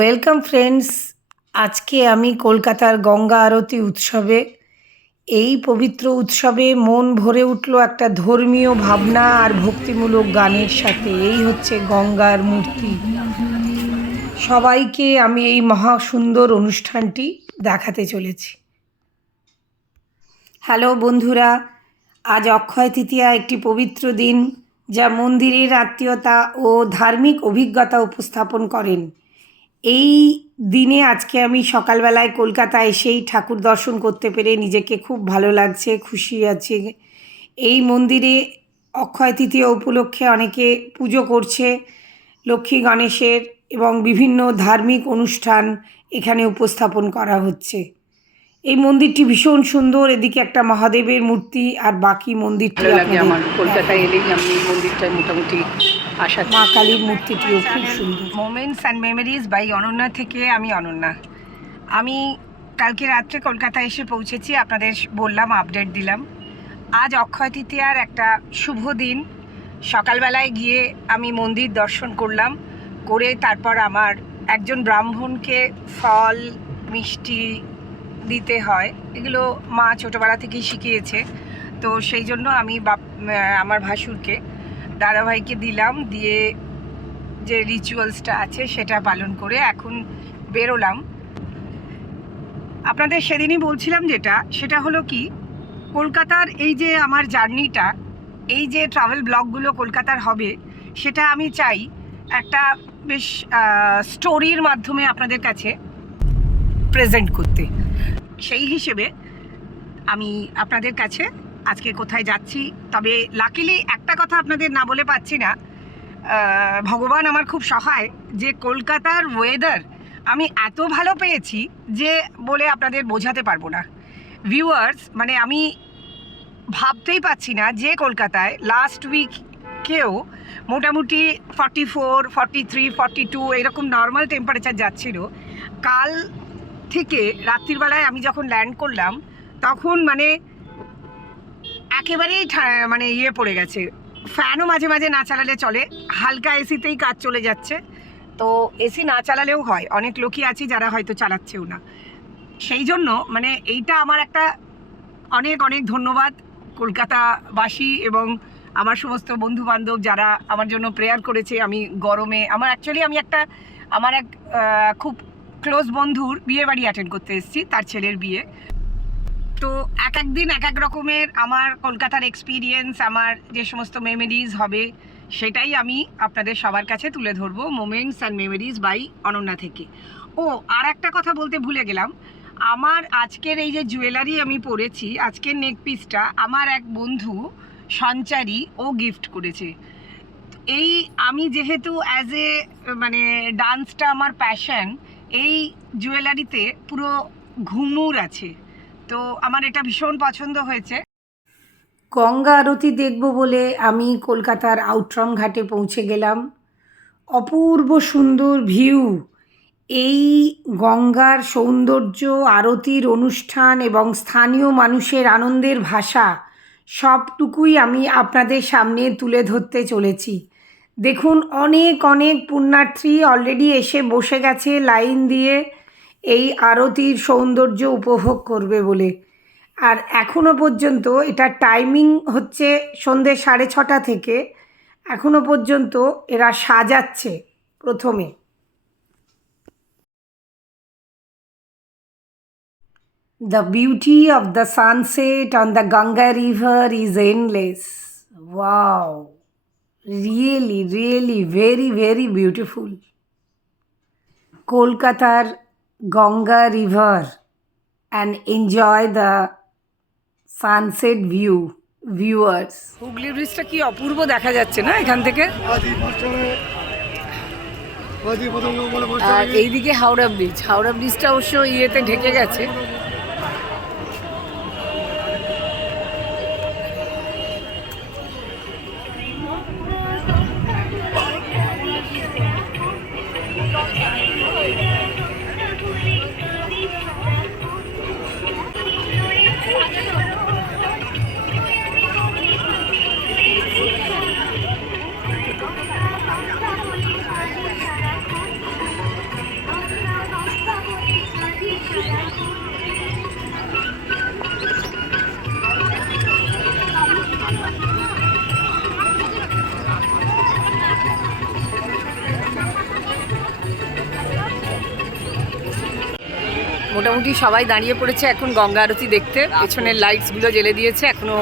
Welcome friends. আজকে আমি কলকাতার গঙ্গা আরতি উৎসবে এই পবিত্র উৎসবে মন ভরে উঠল একটা ধর্মীয় ভাবনা আর ভক্তিমূলক গানের সাথে। এই হচ্ছে গঙ্গার মূর্তি। সবাইকে আমি এই মহা সুন্দর অনুষ্ঠানটি দেখাতে চলেছি। হ্যালো বন্ধুরা, আজ অক্ষয় তৃতীয়া, একটি পবিত্র দিন যা মন্দিরের আত্মীয়তা ও ধার্মিক অভিজ্ঞতা উপস্থাপন করেন। এই দিনে আজকে আমি সকালবেলায় কলকাতা এসেই ঠাকুর দর্শন করতে পেরে নিজেকে খুব ভালো লাগছে, খুশি আছি। এই মন্দিরে অক্ষয় তৃতীয়া উপলক্ষে অনেকে পুজো করছে লক্ষ্মী গণেশের, এবং বিভিন্ন ধার্মিক অনুষ্ঠান এখানে উপস্থাপন করা হচ্ছে। এই মন্দিরটি ভীষণ সুন্দর। এদিকে একটা মহাদেবের মূর্তি, আর বাকি মন্দিরটি আমার কলকাতায় এলেই আমি এই মন্দিরটায় মোটামুটি আসা। মা কালীর মূর্তিটিও খুব সুন্দর। Moments and memories by Ananya থেকে আমি অনন্যা। আমি কালকে রাত্রে কলকাতা এসে পৌঁছেছি, আপনাদের বললাম, আপডেট দিলাম। আজ অক্ষয় তৃতীয়ার একটা শুভ দিন। সকালবেলায় গিয়ে আমি মন্দির দর্শন করলাম, করে তারপর আমার একজন ব্রাহ্মণকে ফল মিষ্টি দিতে হয়, এগুলো মা ছোটোবেলা থেকেই শিখিয়েছে। তো সেই জন্য আমি আমার ভাসুরকে, দাদাভাইকে দিলাম, দিয়ে যে রিচুয়ালসটা আছে সেটা পালন করে এখন বেরোলাম। আপনাদের সেদিনই বলছিলাম সেটা হলো কি, কলকাতার এই যে আমার জার্নিটা, এই যে ট্রাভেল ব্লগগুলো কলকাতার হবে, সেটা আমি চাই একটা বেশ স্টোরির মাধ্যমে আপনাদের কাছে প্রেজেন্ট করতে। সেই হিসেবে আমি আপনাদের কাছে আজকে কোথায় যাচ্ছি, তবে লাকিলি একটা কথা আপনাদের না বলে পাচ্ছি না, ভগবান আমার খুব সহায় যে কলকাতার ওয়েদার আমি এত ভালো পেয়েছি যে বলে আপনাদের বোঝাতে পারবো না। ভিউয়ার্স, মানে আমি ভাবতেই পাচ্ছি না যে কলকাতায় লাস্ট উইকেও মোটামুটি 44, 43, 42 এরকম নর্মাল টেম্পারেচার যাচ্ছিল। কাল থেকে রাত্রিবেলায় আমি যখন ল্যান্ড করলাম তখন মানে একেবারেই মানে পড়ে গেছে। ফ্যানও মাঝে মাঝে না চালালে চলে, হালকা এসিতেই কাজ চলে যাচ্ছে। তো এসি না চালালেও হয়, অনেক লোকই আছে যারা হয়তো চালাচ্ছেও না। সেই জন্য মানে এইটা আমার একটা অনেক অনেক ধন্যবাদ কলকাতাবাসী এবং আমার সমস্ত বন্ধু বান্ধব যারা আমার জন্য প্রেয়ার করেছে। আমি গরমে আমার এক খুব ক্লোজ বন্ধুর বিয়ে বাড়ি অ্যাটেন্ড করতে এসেছি, তার ছেলের বিয়ে। তো এক এক দিন এক এক রকমের আমার কলকাতার এক্সপিরিয়েন্স, আমার যে সমস্ত মেমোরিজ হবে সেটাই আমি আপনাদের সবার কাছে তুলে ধরবো। Moments and memories by Ananya থেকে। ও আর একটা কথা বলতে ভুলে গেলাম, আমার আজকের এই যে জুয়েলারি আমি পরেছি, আজকের নেক পিসটা আমার এক বন্ধু সঞ্চারী ও গিফট করেছে। এই আমি যেহেতু অ্যাজ এ মানে ডান্সটা আমার প্যাশন, এই জুয়েলারিতে পুরো ঘুমুর আছে, তো আমার এটা ভীষণ পছন্দ হয়েছে। গঙ্গা আরতি দেখব বলে আমি কলকাতার আউটরাম ঘাটে পৌঁছে গেলাম। অপূর্ব সুন্দর ভিউ। এই গঙ্গার সৌন্দর্য, আরতির অনুষ্ঠান এবং স্থানীয় মানুষের আনন্দের ভাষা সবটুকুই আমি আপনাদের সামনে তুলে ধরতে চলেছি। দেখুন, অনেক অনেক পুণ্যার্থী অলরেডি এসে বসে গেছে লাইন দিয়ে এই আরতির সৌন্দর্য উপভোগ করবে বলে। আর এখনও পর্যন্ত এটা টাইমিং হচ্ছে সন্ধ্যে 6:30 থেকে। এখনও পর্যন্ত এরা সাজাচ্ছে। প্রথমে the beauty of the sunset on the Ganga river is endless. Wow, really really very very beautiful. Kolkatar Ganga river and enjoy the sunset view. Viewers, Hooghly ব্রিজটা কি অপূর্ব দেখা যাচ্ছে না এখান থেকে। আর এইদিকে হাওড়া ব্রিজটা অবশ্য ঢেকে গেছে। মোটামুটি সবাই দাঁড়িয়ে পড়েছে এখন গঙ্গা আরতি দেখতে। পেছনের লাইটসগুলো জ্বেলে দিয়েছে, এখনও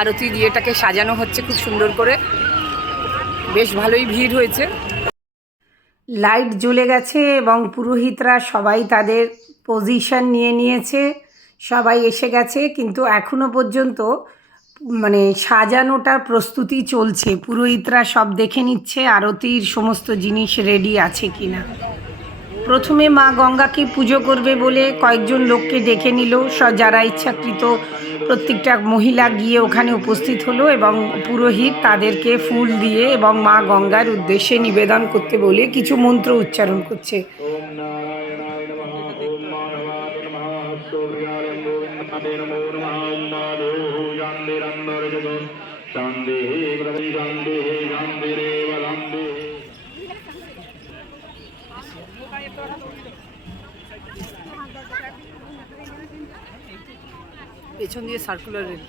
আরতি দিয়েটাকে সাজানো হচ্ছে খুব সুন্দর করে। বেশ ভালোই ভিড় হয়েছে। লাইট জ্বলে গেছে এবং পুরোহিতরা সবাই তাদের পজিশন নিয়ে নিয়েছে, সবাই এসে গেছে, কিন্তু এখনো পর্যন্ত মানে সাজানোটার প্রস্তুতি চলছে। পুরোহিতরা সব দেখে নিচ্ছে আরতির সমস্ত জিনিস রেডি আছে কিনা। প্রথমে মা গঙ্গাকে পুজো করবে বলে কয়েকজন লোককে ডেকে নিল, যারা ইচ্ছাকৃত প্রত্যেকটা মহিলা গিয়ে ওখানে উপস্থিত হলো এবং পুরোহিত তাদেরকে ফুল দিয়ে এবং মা গঙ্গার উদ্দেশ্যে নিবেদন করতে বলে কিছু মন্ত্র উচ্চারণ করছে। পেছন দিয়ে সার্কুলার রেল।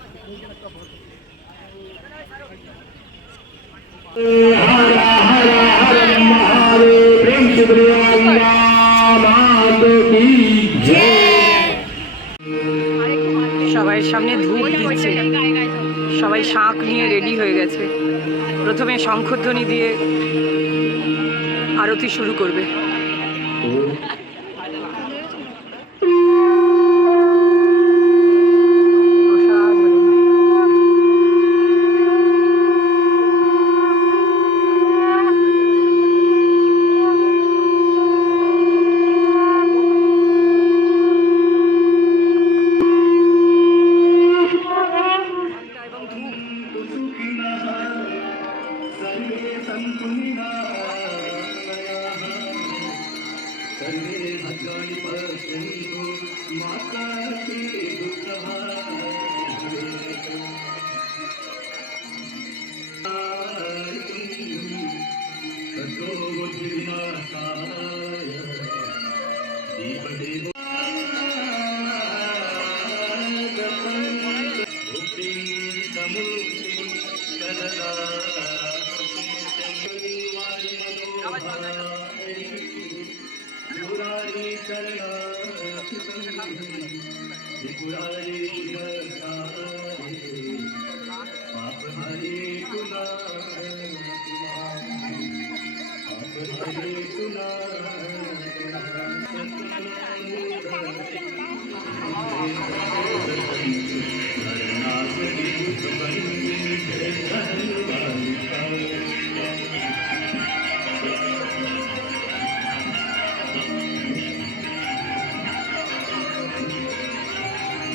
সবাই সামনে ধূপ দিচ্ছে, সবাই শাঁখ নিয়ে রেডি হয়ে গেছে। প্রথমে শঙ্খধ্বনি দিয়ে আরতি শুরু করবে।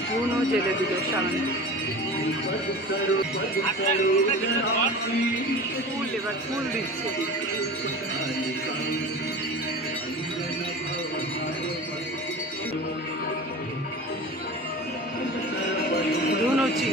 ধুনও জেলে দিল সামনে। ফুল এবার ফুল দিচ্ছে। ধুনুচি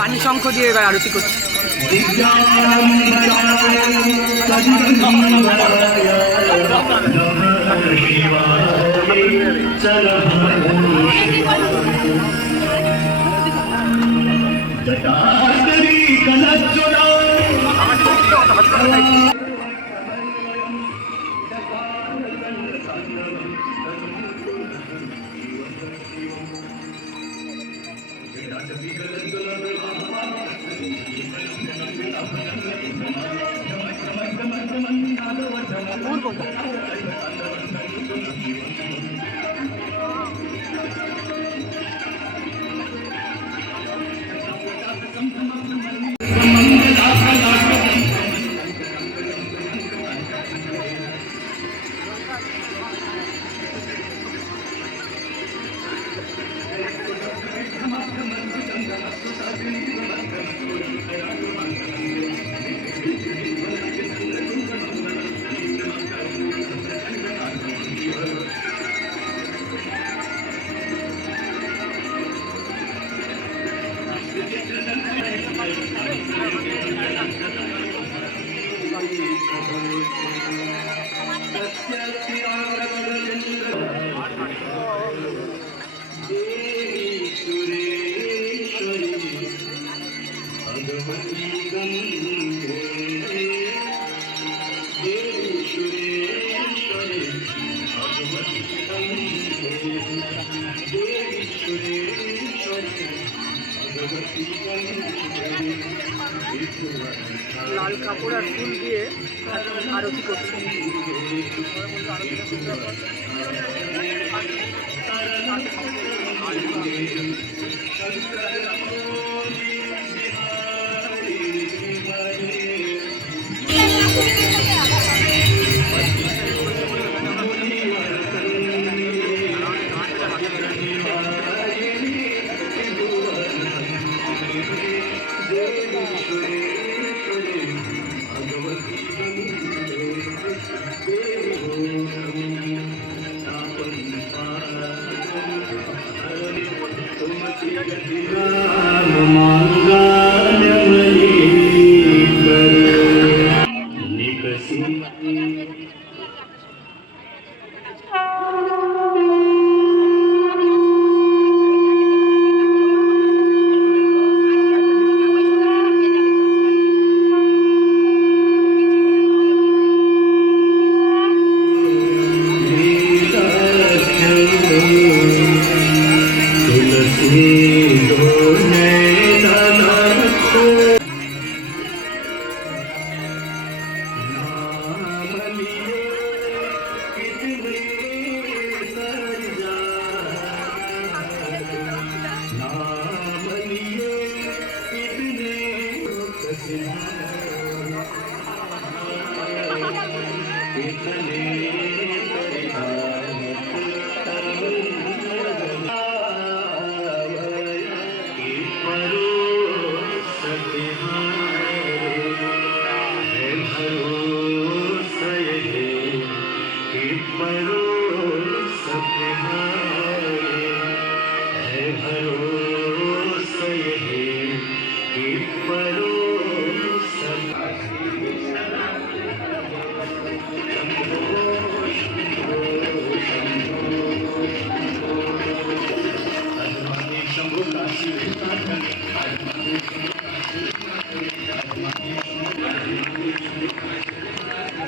পানি শঙ্খ দিয়ে এবার আরতি করছে। লাল কাপড় আর ফুল দিয়ে আরতি করছে।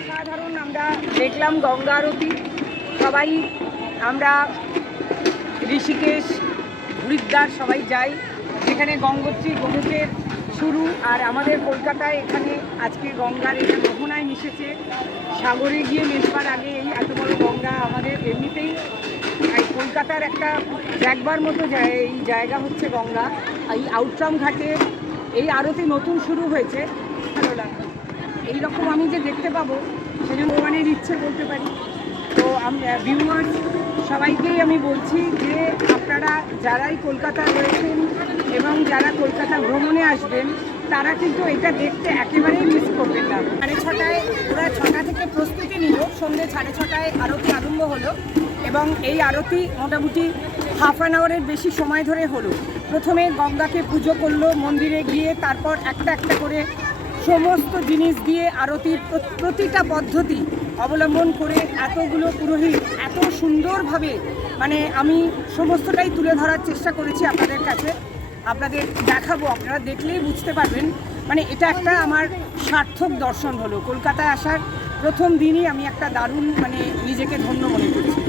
সাধারণ আমরা দেখলাম গঙ্গা আরতি। সবাই আমরা ঋষিকেশ, হরিদ্বার সবাই যাই, যেখানে গঙ্গোত্রী গোমুখের শুরু। আর আমাদের কলকাতায় এখানে আজকে গঙ্গার এটা মোহনায় মিশেছে। সাগরে গিয়ে মেশবার আগে এই এত বড় গঙ্গা আমাদের এমনিতেই কলকাতার একটা দেখবার মতো এই জায়গা হচ্ছে গঙ্গা। এই আউটরাম ঘাটের এই আরতি নতুন শুরু হয়েছে, ভালো লাগবে। এইরকম আমি যে দেখতে পাবো সেজন্য ভগবানের ইচ্ছে বলতে পারি। তো ভিউয়ার্স সবাইকেই আমি বলছি যে আপনারা যারাই কলকাতা রয়েছেন এবং যারা কলকাতা ভ্রমণে আসবেন তারা কিন্তু এটা দেখতে একেবারেই মিস করবেন না। 6:30 ওরা 6টা থেকে প্রস্তুতি নিল, সন্ধ্যে 6:30 আরতি আরম্ভ হলো এবং এই আরতি মোটামুটি হাফ অ্যান আওয়ারের বেশি সময় ধরে হলো। প্রথমে গঙ্গাকে পুজো করলো মন্দিরে গিয়ে, তারপর একটা একটা করে সমস্ত জিনিস দিয়ে আরতির প্রতিটা পদ্ধতি অবলম্বন করে এতগুলো পুরোহিত এত সুন্দরভাবে, মানে আমি সমস্তটাই তুলে ধরার চেষ্টা করেছি আপনাদের কাছে, আপনাদের দেখাবো, আপনারা দেখলেই বুঝতে পারবেন। মানে এটা একটা আমার সার্থক দর্শন হলো। কলকাতায় আসার প্রথম দিনই আমি একটা দারুণ, মানে নিজেকে ধন্য মনে করছি।